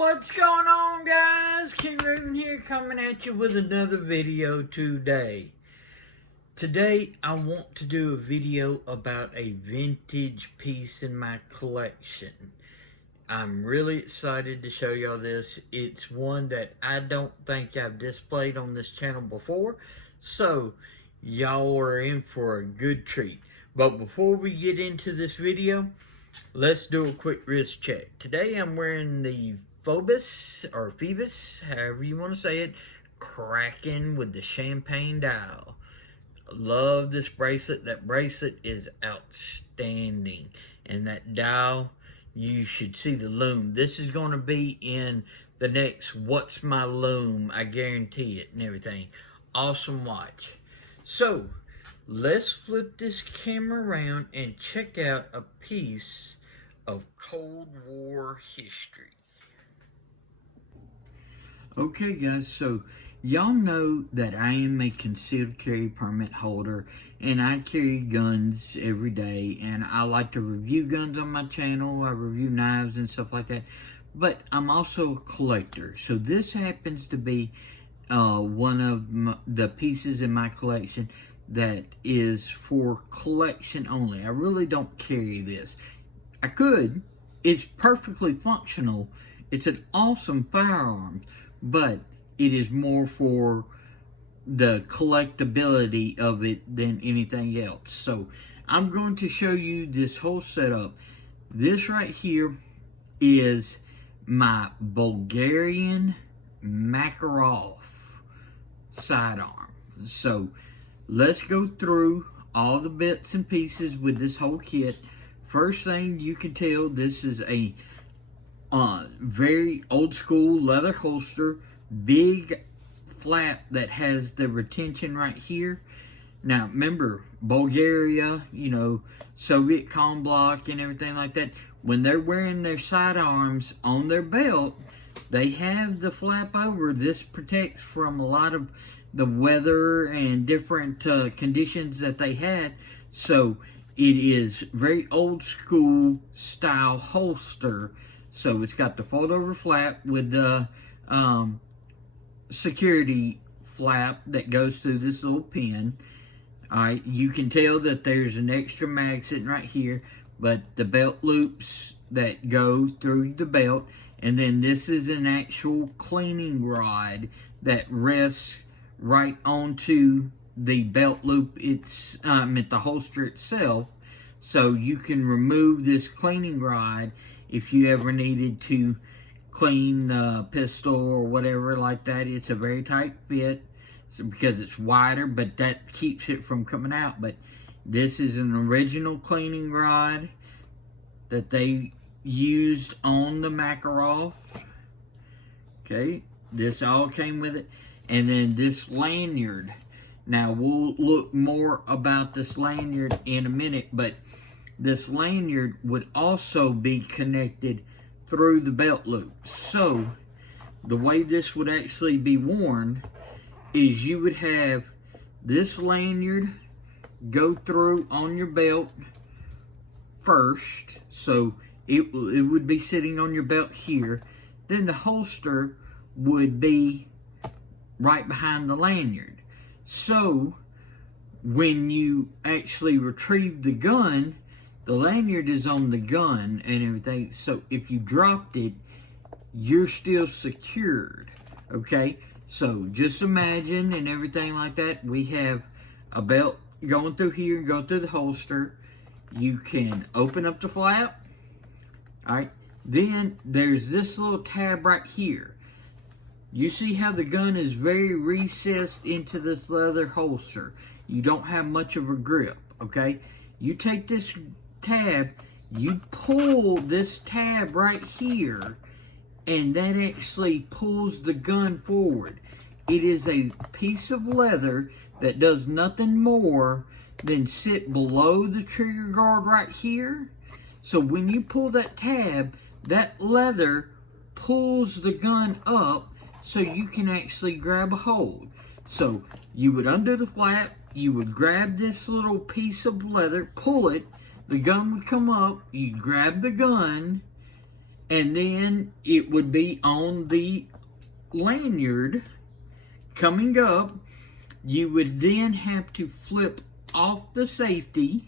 What's going on, guys? Ken Rudin here, coming at you with another video today. Today I want to do a video about a vintage piece in my collection. I'm really excited to show y'all this. It's one that I don't think I've displayed on this channel before, so y'all are in for a good treat. But before we get into this video, let's do a quick wrist check. Today I'm wearing the Phoebus, however you want to say it, Kraken with the champagne dial. Love this bracelet. That bracelet is outstanding. And that dial, you should see the lume. This is going to be in the next What's My Lume, I guarantee it, and everything. Awesome watch. So, let's flip this camera around and check out a piece of Cold War history. Okay, guys, so y'all know that I am a concealed carry permit holder, and I carry guns every day, and I like to review guns on my channel. I review knives and stuff like that, but I'm also a collector. So this happens to be one of the pieces in my collection that is for collection only. I really don't carry this. I could. It's perfectly functional. It's an awesome firearm, but it is more for the collectability of it than anything else. So I'm going to show you this whole setup. This right here is my Bulgarian Makarov sidearm. So let's go through all the bits and pieces with this whole kit. First thing you can tell, this is a very old school leather holster, big flap that has the retention right here. Now remember, Bulgaria, you know, Soviet comm bloc and everything like that, when they're wearing their sidearms on their belt, they have the flap over. This protects from a lot of the weather and different conditions that they had. So it is very old school style holster. So it's got the fold over flap with the security flap that goes through this little pin. Alright, you can tell that there's an extra mag sitting right here, but the belt loops that go through the belt, and then this is an actual cleaning rod that rests right onto the belt loop. It's at the holster itself, so you can remove this cleaning rod if you ever needed to clean the pistol or whatever like that. It's a very tight fit, so because it's wider, but that keeps it from coming out. But this is an original cleaning rod that they used on the Mackerel. Okay, this all came with it. And then this lanyard. Now we'll look more about this lanyard in a minute, but this lanyard would also be connected through the belt loop. So the way this would actually be worn is you would have this lanyard go through on your belt first. So it would be sitting on your belt here. Then the holster would be right behind the lanyard. So when you actually retrieve the gun, the lanyard is on the gun and everything. So if you dropped it, you're still secured. Okay, so just imagine and everything like that. We have a belt going through here and going through the holster. You can open up the flap. Alright, then there's this little tab right here. You see how the gun is very recessed into this leather holster. You don't have much of a grip, okay? You take this tab, you pull this tab right here, and that actually pulls the gun forward. It is a piece of leather that does nothing more than sit below the trigger guard right here. So when you pull that tab, that leather pulls the gun up so you can actually grab a hold. So you would undo the flap, you would grab this little piece of leather, pull it, the gun would come up, you'd grab the gun, and then it would be on the lanyard coming up. You would then have to flip off the safety,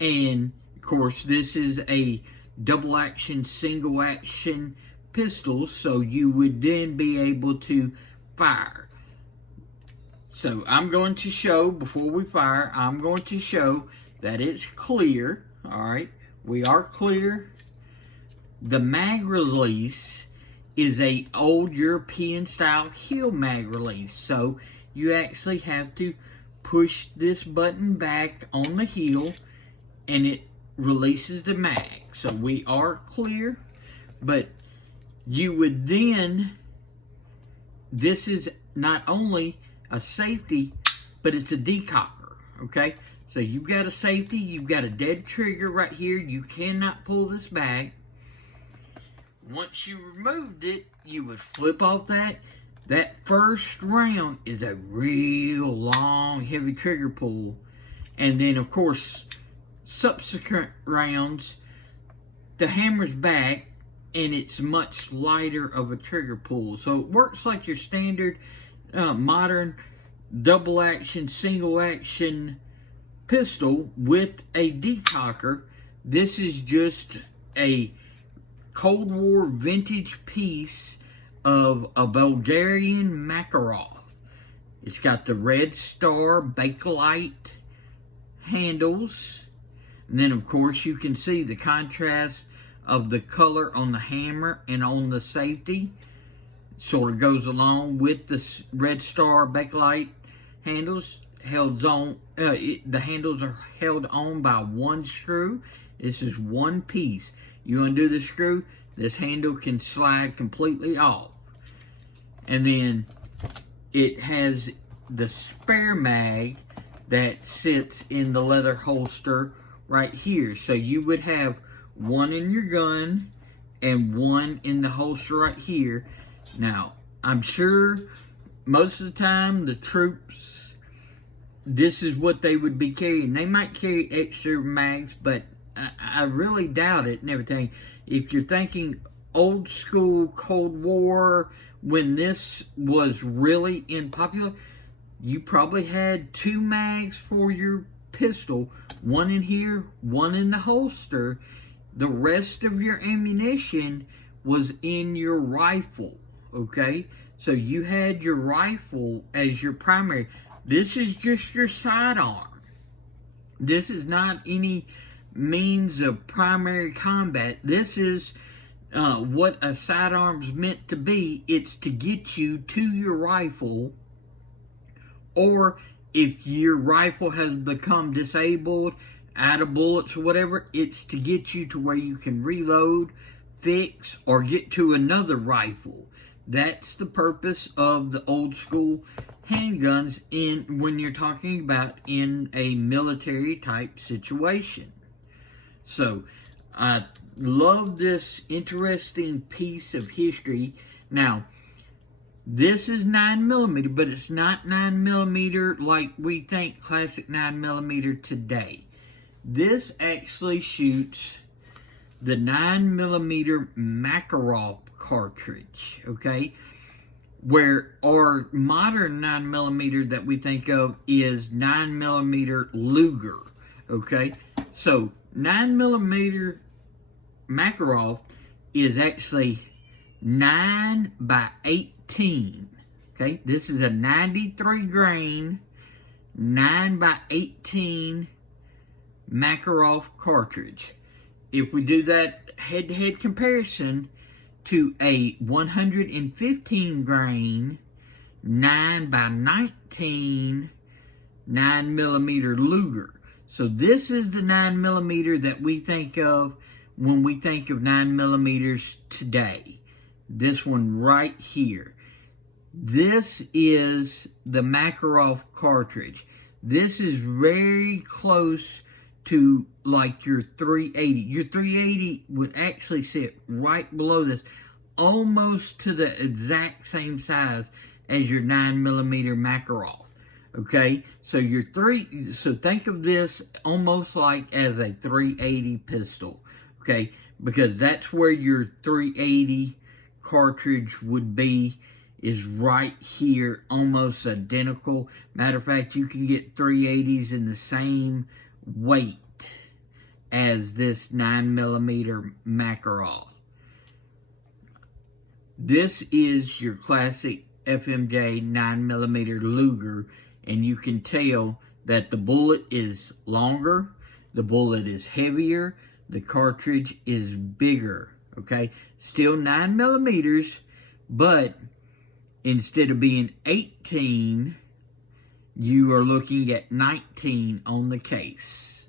and of course this is a double action, single action pistol, so you would then be able to fire. So I'm going to show, before we fire, I'm going to show that it's clear. Alright, we are clear. The mag release is a old European style heel mag release, so you actually have to push this button back on the heel and it releases the mag. So we are clear, but you would then, this is not only a safety, but it's a decocker, okay? So you've got a safety, you've got a dead trigger right here, you cannot pull this back. Once you removed it, you would flip off that. That first round is a real long, heavy trigger pull. And then, of course, subsequent rounds, the hammer's back, and it's much lighter of a trigger pull. So it works like your standard modern double action, single action pistol with a decocker. This is just a Cold War vintage piece of a Bulgarian Makarov. It's got the red star bakelite handles. And then, of course, you can see the contrast of the color on the hammer and on the safety. Sort of goes along with the red star bakelite handles. Held on, the handles are held on by one screw. This is one piece. You undo the screw, this handle can slide completely off. And then it has the spare mag that sits in the leather holster right here. So you would have one in your gun and one in the holster right here. Now, I'm sure most of the time the troops, this is what they would be carrying. They might carry extra mags, but I really doubt it and everything. If you're thinking old school Cold War, when this was really popular, you probably had 2 mags for your pistol. One in here, one in the holster. The rest of your ammunition was in your rifle, okay? So you had your rifle as your primary. This is just your sidearm. This is not any means of primary combat. This is what a sidearm's meant to be. It's to get you to your rifle, or if your rifle has become disabled, out of bullets or whatever, it's to get you to where you can reload, fix, or get to another rifle. That's the purpose of the old school handguns when you're talking about in a military type situation. So, I love this interesting piece of history. Now, this is 9mm, but it's not 9mm like we think classic 9mm today. This actually shoots the 9mm Mackerel cartridge, okay? Where our modern 9mm that we think of is 9mm Luger, okay? So 9mm Mackerel is actually 9 by 18, okay? This is a 93 grain 9 by 18 Makarov cartridge. If we do that head-to-head comparison to a 115 grain 9 by 19 9mm Luger. So this is the 9mm that we think of when we think of 9mm today. This one right here. This is the Makarov cartridge. This is very close to like your 380. Your 380 would actually sit right below this, almost to the exact same size as your 9mm Makarov. Okay, so so think of this almost like as a 380 pistol. okay? Because that's where your 380 cartridge would be, is right here, almost identical. Matter of fact, you can get 380s in the same weight as this 9mm Mackerel. This is your classic FMJ 9mm Luger, and you can tell that the bullet is longer, the bullet is heavier, the cartridge is bigger, okay? Still 9mm, but instead of being 18, you are looking at 19 on the case.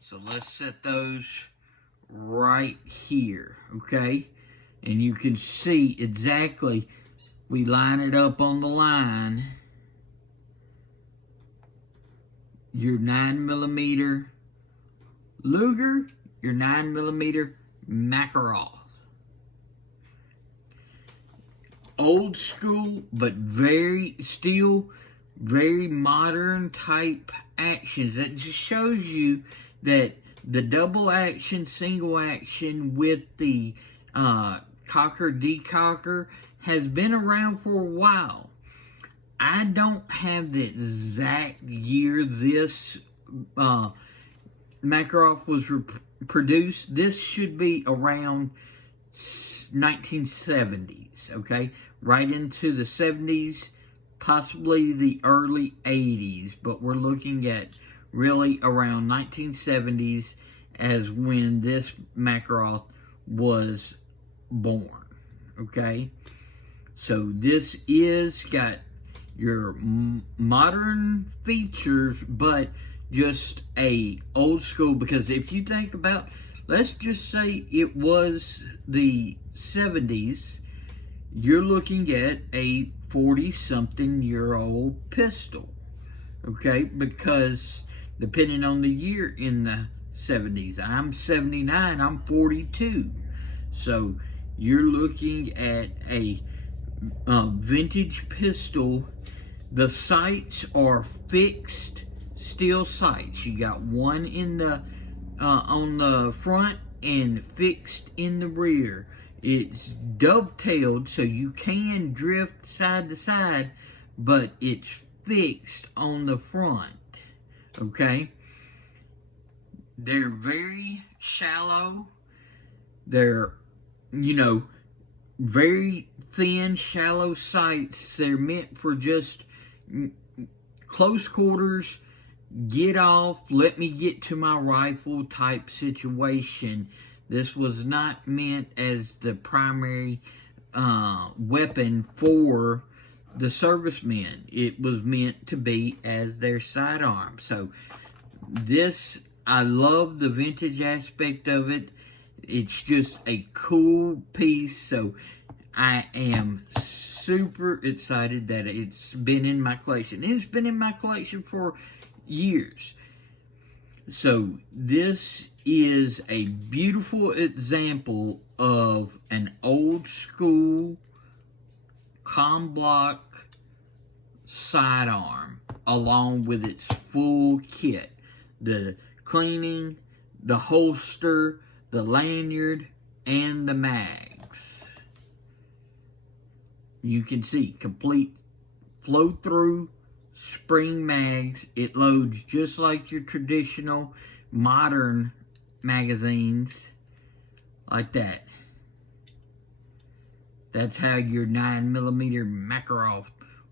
So let's set those right here, okay? And you can see exactly, we line it up on the line, your 9mm Luger, your 9mm Mackerel. Old school, but still very modern type actions. That just shows you that the double action, single action with the cocker decocker has been around for a while. I don't have the exact year this Makarov was produced. This should be around 1970s, okay? Right into the 70s, possibly the early 80s, but we're looking at really around 1970s as when this Makarov was born, okay? So this is got your modern features, but just a old school, because if you think about, let's just say it was the 70s, you're looking at a 40-something-year-old pistol, okay? Because depending on the year in the 70s, I'm 79, I'm 42. So you're looking at a vintage pistol. The sights are fixed steel sights. You got one in the on the front and fixed in the rear. It's dovetailed so you can drift side to side, but it's fixed on the front, okay? They're very shallow. They're, you know, very thin, shallow sights. They're meant for just close quarters, get off, let me get to my rifle type situation. This was not meant as the primary weapon for the servicemen. It was meant to be as their sidearm. So this, I love the vintage aspect of it. It's just a cool piece. So I am super excited that it's been in my collection. It's been in my collection for years. So this is a beautiful example of an old school comblock sidearm along with its full kit. The cleaning, the holster, the lanyard, and the mags. You can see complete flow-through spring mags. It loads just like your traditional modern magazines, like that. That's how your 9mm Makarov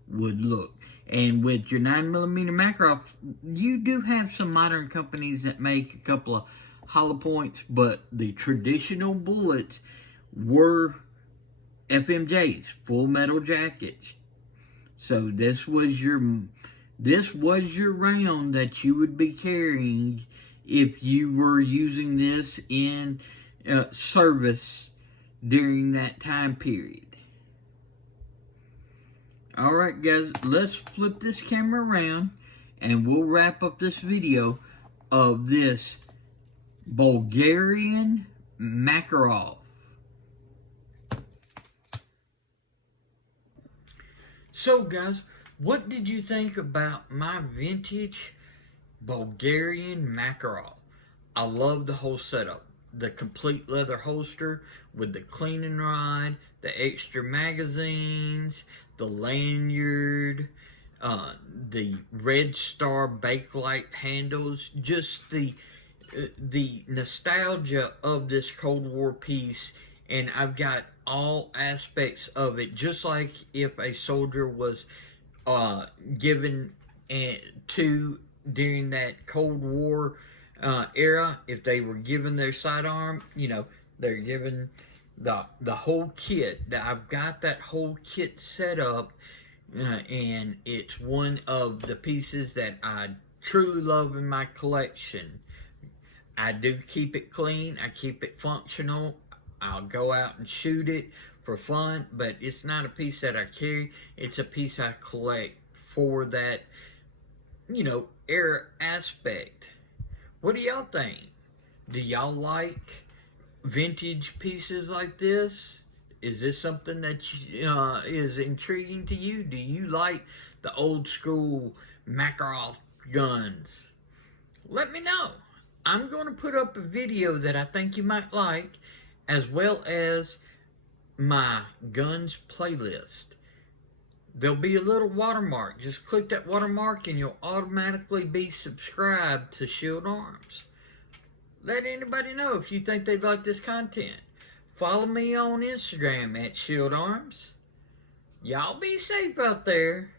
would look. And with your 9mm Makarov, you do have some modern companies that make a couple of hollow points, but the traditional bullets were FMJs, full metal jackets. So this was your round that you would be carrying if you were using this in service during that time period. Alright guys, let's flip this camera around and we'll wrap up this video of this Bulgarian Makarov. So guys, what did you think about my vintage Bulgarian Makarov? I love the whole setup. the complete leather holster with the cleaning rod, the extra magazines, the lanyard, the red star bakelite handles, just the nostalgia of this Cold War piece. And I've got all aspects of it, just like if a soldier was given to during that Cold War era, if they were given their sidearm, you know, they're given the whole kit. I've got that whole kit set up, and it's one of the pieces that I truly love in my collection. I do keep it clean. I keep it functional. I'll go out and shoot it for fun, but it's not a piece that I carry. It's a piece I collect for that, you know, era aspect. What do y'all think? Do y'all like vintage pieces like this? Is this something that is intriguing to you? Do you like the old school Makarov guns? Let me know. I'm going to put up a video that I think you might like, as well as my guns playlist. There'll be a little watermark. Just click that watermark and you'll automatically be subscribed to Shield Arms. Let anybody know if you think they'd like this content. Follow me on Instagram at Shield Arms. Y'all be safe out there.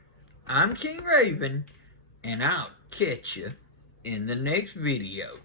I'm King Raven, and I'll catch you in the next video.